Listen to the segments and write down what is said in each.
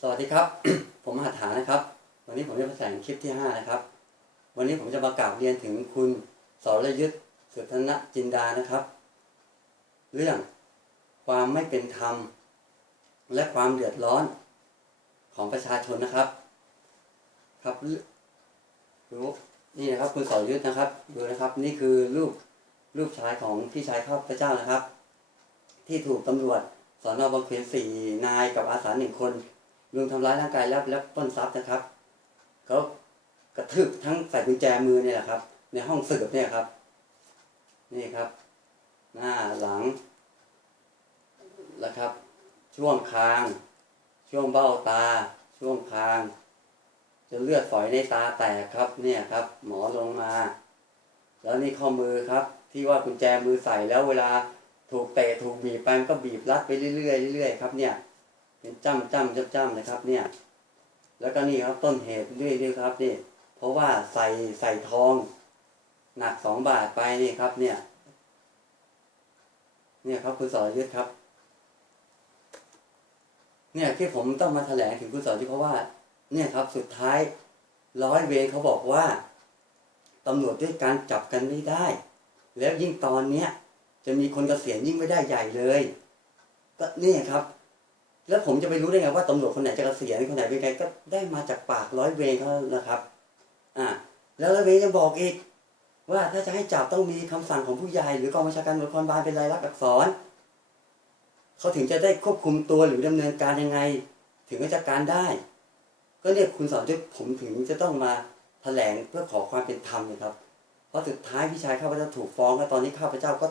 สวัสดีครับ ผมหัตถานะครับ วันนี้ผมจะมาแสดงคลิปที่ 5 นะครับ วันนี้ผมจะมากราบเรียนถึงคุณสรยุทธสุทนจินดานะครับ เรื่องความไม่เป็นธรรม และความเดือดร้อนของประชาชนนะครับ ครับดูนี่นะครับ คุณสรยุทธนะครับดูนะครับ นี่คือรูปรูปชายของพี่ชายข้าพเจ้านะครับ ที่ถูกตำรวจสอนอบางเขนสี่นายกับอาสาหนึ่งคน รุมทำร้ายร่างกายแล้วและปล้นทรัพย์นะครับเขากระทืบทั้งใส่กุญแจมือเนี่ยแหละครับ ในห้องสืบเนี่ยครับ นี่ครับ หน้าหลังแล้วครับ ช่วงคาง ช่วงเบ้าตา ช่วงคางจะเลือดฝอยในตาแตกครับ เนี่ยครับ หมอลงมา แล้วนี่ข้อมือครับ ที่ว่ากุญแจมือใส่แล้วเวลาถูกเตะถูกบีบไปมันก็บีบรัดไปเรื่อยๆเรื่อยๆครับเนี่ย เป็นจ้ำจ้ำจ้ำจ้ำนะครับ เนี่ย แล้วก็นี่ครับต้นเหตุเรื่อยครับนี่เพราะว่าใส่ใส่ทอง หนักสองบาทไปนี่ครับ เนี่ย เนี่ยครับคุณสรยุทธครับ เนี่ยที่ผมต้องมาแถลงถึงคุณสรยุทธเพราะว่า เนี่ยครับ สุดท้ายร้อยเวรเขาบอกว่าตำรวจด้วยการจับกันไม่ได้ แล้วยิ่งตอนเนี้ยจะมีคนเกษียณยิ่งไม่ได้ใหญ่เลย ก็นี่ครับ แล้วผมจะไปรู้ได้ไงว่าตำรวจคนไหนจะเกษียณคนไหนเป็นไงก็ได้มาจากปากร้อยเวรเขานะครับ อ่า แล้วร้อยเวรยังบอกอีก ว่าถ้าจะให้จับต้องมีคำสั่งของผู้ใหญ่หรือกองบัญชาการตำรวจนครบาลเป็นลายลักษณ์อักษรเขาถึงจะได้ควบคุมตัวหรือดำเนินการยังไง ถึงจะจัดการได้ ก็เนี่ยคุณสอนด้วยผมถึงจะต้องมาแถลงเพื่อขอความเป็นธรรมนะครับ เพราะสุดท้ายพี่ชายข้าพเจ้าถูกฟ้องแล้วตอนนี้ข้าพเจ้าก็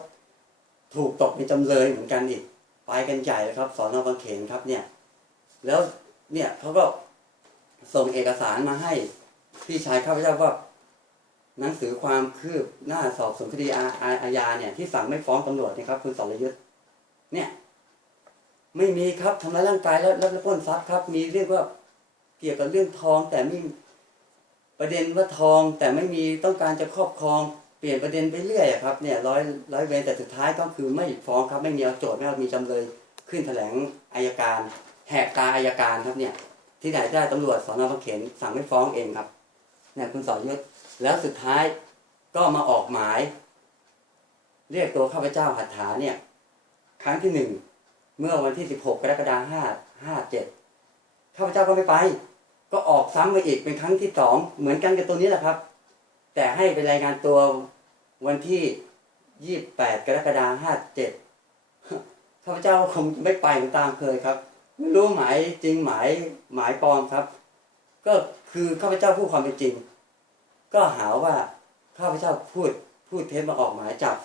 ถูกตกเป็นจำเลยเหมือนกันอีก ไปกันใหญ่แล้วครับสอนอบางเขนครับเนี่ย แล้วเนี่ยเขาก็ส่งเอกสารมาให้พี่ชายข้าพเจ้าว่าหนังสือความคืบหน้าสอบสวนคดีอาอาญาเนี่ย ที่สั่งไม่ฟ้องตำรวจนะครับ คุณสรยุทธ์เนี่ย ไม่มีครับทำร้ายร่างกายแล้วแล้วปล้นทรัพย์ครับ มีเรียกว่าเกี่ยวกับเรื่องทองแต่ไม่ประเด็นว่าทองแต่ไม่มีต้องการจะครอบครอง เปลี่ยนประเด็นไปเรื่อยครับเนี่ยร้อยร้อยเวรแต่สุดท้ายก็คือไม่ฟ้องครับไม่มีเอาโจทย์ไม่เอามีจำเลยขึ้นแถลงอายการ แหกตาอายการครับเนี่ย ที่ไหนได้ตำรวจสอนอบางเขนสั่งไม่ฟ้องเองครับเนี่ยคุณสรยุทธแล้วสุดท้ายก็มาออกหมาย เรียกตัวข้าพเจ้าหัตถาเนี่ย ครั้งที่หนึ่งเมื่อวันที่สิบหกกรกฎาคมห้าห้าเจ็ดข้าพเจ้าก็ไม่ไป ก็ออกซ้ำมาอีกเป็นครั้งที่สองเหมือนกันกับตัวนี้แหละครับ แต่ให้ไปรายงานตัววันที่ยี่แปดกรกฎาคมห้าเจ็ดข้าพเจ้าคงไม่ไปเหมือนตามเคยครับ ไม่รู้หมายจริงหมายหมายปลอมครับ ก็คือข้าพเจ้าพูดความเป็นจริง ก็หาว่าข้าพเจ้าพูดพูดเท็จมาออกหมายจับ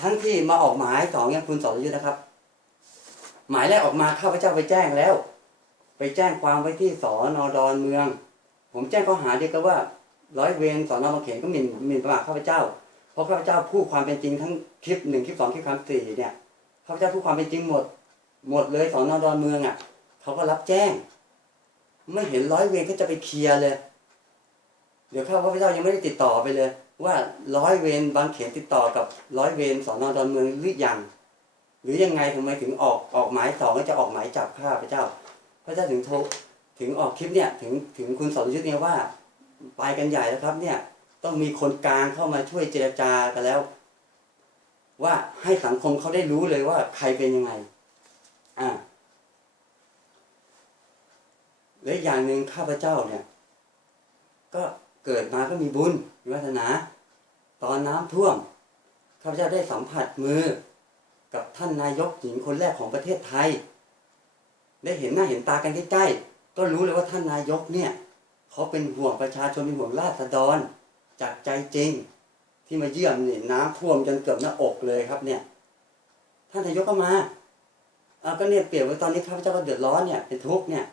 ทั้งที่มาออกหมายสองอย่างคุณสรยุทธนะครับ หมายแรกออกมาข้าพเจ้าไปแจ้งแล้ว ไปแจ้งความไว้ที่สอนอดอนเมือง ผมแจ้งข้อหาเดียวกันว่า ร้อยเวรสอนอบางเขนก็หมิ่นหมิ่นประมาทข้าพเจ้า เพราะข้าพเจ้าพูดความเป็นจริงทั้งคลิปหนึ่งคลิปสองคลิปสามสี่เนี่ยข้าพเจ้าพูดความเป็นจริงหมด หมดเลยสอนอดอนเมืองอะเขาก็รับแจ้งไม่เห็นร้อยเวรก็จะไปเคลียร์เลย เดี๋ยวข้าพเจ้ายังไม่ได้ติดต่อไปเลย ว่าร้อยเวรบางเขนติดต่อกับร้อยเวรสอนอดอนเมืองหรือยังหรือยังไงทำไมถึงออกออกหมายสองก็จะออกหมายจับข้าพเจ้าพระเจ้าถึงโทรถึงออกคลิปเนี่ยถึงถึงคุณสรยุทธเนี่ยว่า ไปกันใหญ่แล้วครับ เนี่ย ต้องมีคนกลางเข้ามาช่วยเจรจากันแล้ว ว่าให้สังคมเขาได้รู้เลยว่าใครเป็นยังไง อ่าและอย่างหนึ่งข้าพเจ้าเนี่ย ก็เกิดมาก็มีบุญมีวาสนา ตอนน้ำท่วมข้าพเจ้าได้สัมผัสมือ กับท่านนายกหญิงคนแรกของประเทศไทย ได้เห็นหน้าเห็นตากันใกล้ๆก็รู้เลยว่าท่านนายกเนี่ย เขาเป็นห่วงประชาชนเป็นห่วงราษฎรจากใจจริง ที่มาเยี่ยมนี่น้ำท่วมจนเกือบหน้าอกเลยครับเนี่ย ท่านนายกก็มาเอาก็เนี่ยเปรียบว่าตอนนี้ข้าพเจ้าก็เดือดร้อนเนี่ยเป็นทุกข์เนี่ย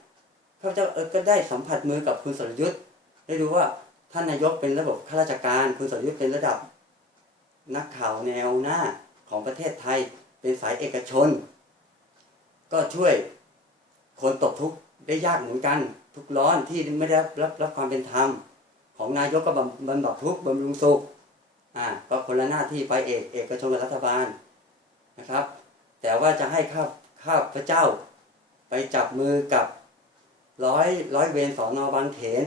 ข้าพเจ้าเออก็ได้สัมผัสมือกับคุณสรยุทธ์ได้รู้ว่าท่านนายกเป็นระบบข้าราชการคุณสรยุทธ์เป็นระดับ นักข่าวแนวหน้าของประเทศไทย เป็นสายเอกชน ก็ช่วยคนตกทุกข์ได้ยากเหมือนกัน ทุกร้อนที่ไม่ได้รับรับความเป็นธรรมของนายกก็บำบำบัดทุกบำรุงสุขอ่าก็คนละหน้าที่ไปเอกเอกชนกับรัฐบาลนะครับ แต่ว่าจะให้ข้าข้าพระเจ้าไปจับมือกับร้อยร้อยเวรสอนอบางเขน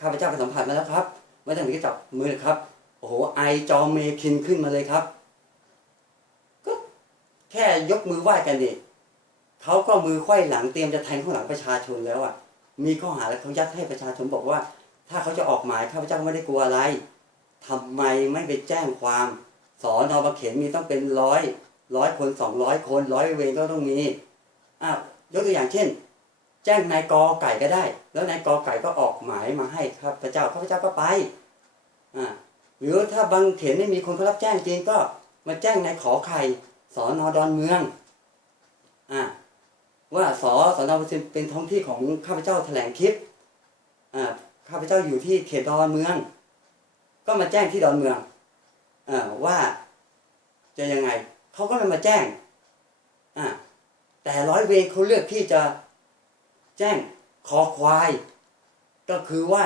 ข้าพเจ้าไปสัมผัสมาแล้วครับไม่ต้องถึงกับจับมือครับโอ้โหไอจอมเมคินขึ้นมาเลยครับ ก็แค่ยกมือไหว้กันนี่เขาก็มือไขว้หลังเตรียมจะแทงข้างหลังประชาชนแล้วอะ มีข้อหาแล้วเขายัดให้ประชาชนบอกว่า ถ้าเขาจะออกหมายข้าพเจ้าไม่ได้กลัวอะไรทำไมไม่ไปแจ้งความสอนอบาเขนมีต้องเป็นร้อยร้อยคนสองร้อยคนร้อยเวรก็ต้องมีอะยกตัวอย่างเช่น แจ้งนายกอไก่ก็ได้ แล้วนายกอไก่ก็ออกหมายมาให้ข้าพเจ้าข้าพเจ้าก็ไปอ่าหรือถ้าบางเขนไม่มีคนเขารับแจ้งจริงก็มาแจ้งนายขอไข่สอนอดอนเมืองอ่า ว่าสอสอนอเป็นท้องที่ของข้าพเจ้าแถลงคลิปอ่าข้าพเจ้าอยู่ที่เขตดอนเมือง ก็มาแจ้งที่ดอนเมืองอ่าว่าจะยังไงเขาก็เลยมาแจ้งอ่าแต่ร้อยเวรเขาเลือกที่จะแจ้งคอควาย ก็คือว่า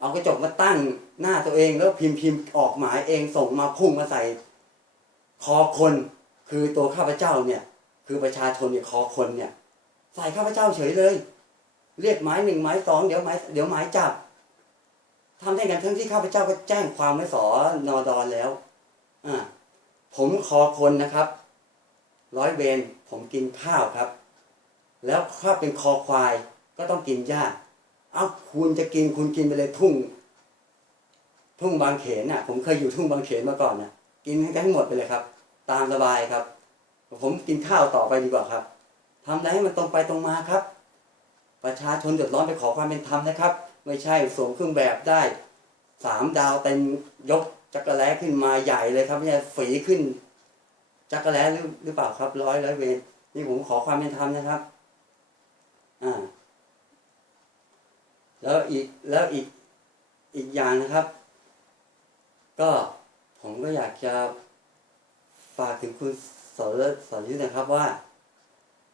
เอากระจกมาตั้งหน้าตัวเองแล้วพิมพ์พิมพ์ออกหมายเองส่งมาพุ่งมาใส่ คอคน คือตัวข้าพเจ้าเนี่ย คือประชาชนเนี่ยคอคนเนี่ย ใส่ข้าพเจ้าเฉยเลย เรียกหมายหนึ่งหมายสองเดี๋ยวหมายเดี๋ยวหมายจับทำได้กันทั้งที่ข้าพเจ้าก็แจ้งความไว้สอนอดอนแล้วอ่าผมคอคนนะครับ ร้อยเวรผมกินข้าวครับ แล้วถ้าเป็นคอควายก็ต้องกินหญ้าเอาคุณจะกินคุณกินไปเลยทุ่ง ทุ่งบางเขนน่ะ ผมเคยอยู่ทุ่งบางเขนมาก่อนน่ะกินทั้งหมดไปเลยครับ ตามสบายครับ ผมกินข้าวต่อไปดีกว่าครับ ทำอะไรให้มันตรงไปตรงมาครับ ประชาชนเดือดร้อนไปขอความเป็นธรรมนะครับ ไม่ใช่สวมเครื่องแบบได้สามดาวเต็มยกจักรแล้ขึ้นมาใหญ่เลยครับเนี่ยฝีขึ้น จักรแล้หรือหรือเปล่าครับ ร้อยร้อยเวรนี่ผมขอความเป็นธรรมนะครับ อ่า แล้วอีกแล้วอีกอีกอย่างนะครับ ก็ผมก็อยากจะฝากถึงคุณสรสรยุทธนะครับว่า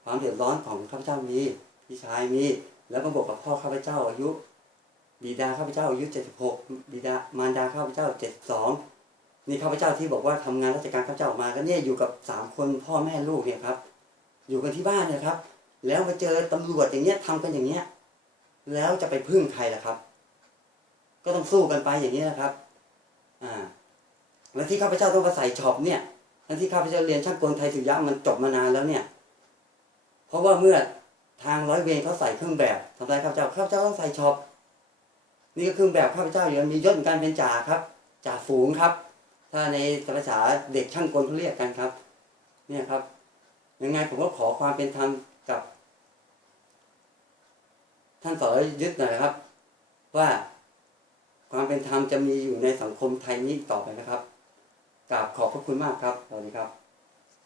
ความเดือดร้อนของข้าพเจ้ามีพี่ชายมี แล้วก็บวกกับพ่อข้าพเจ้าอายุ บิดาข้าพเจ้าอายุเจ็ดสิบหกบิดามารดาข้าพเจ้าเจ็ดสองนี่ข้าพเจ้าที่บอกว่าทำงานราชการข้าพเจ้าออกมาก็เนี่ยอยู่กับสามคนพ่อแม่ลูกเนี่ยครับ อยู่กันที่บ้านเนะครับ แล้วมาเจอตำรวจอย่างเงี้ยทำกันอย่างเงี้ย แล้วจะไปพึ่งใครล่ะครับ ก็ต้องสู้กันไปอย่างนี้นะครับ อ่าแล้วที่ข้าพเจ้าต้องมาใส่ช็อปเนี่ยทั้งที่ข้าพเจ้าเรียนช่างกลไทยสุยะมันจบมานานแล้วเนี่ย เพราะว่าเมื่อทางร้อยเวรเขาใส่เครื่องแบบทำไรข้าพเจ้าข้าพเจ้าต้องใส่ช็อปนี่ก็เครื่องแบบข้าพเจ้าอยู่มียศการเป็นจ่าครับจ่าฝูงครับ ถ้าในภาษาเด็กช่างกลเขาเรียกกันครับ เนี่ยครับยังไงผมก็ขอความเป็นธรรมกับ ท่านสรยุทธ์หน่อยครับ ว่าความเป็นธรรมจะมีอยู่ในสังคมไทยนี้ต่อไปนะครับกราบขอบพระคุณมากครับสวัสดีครับ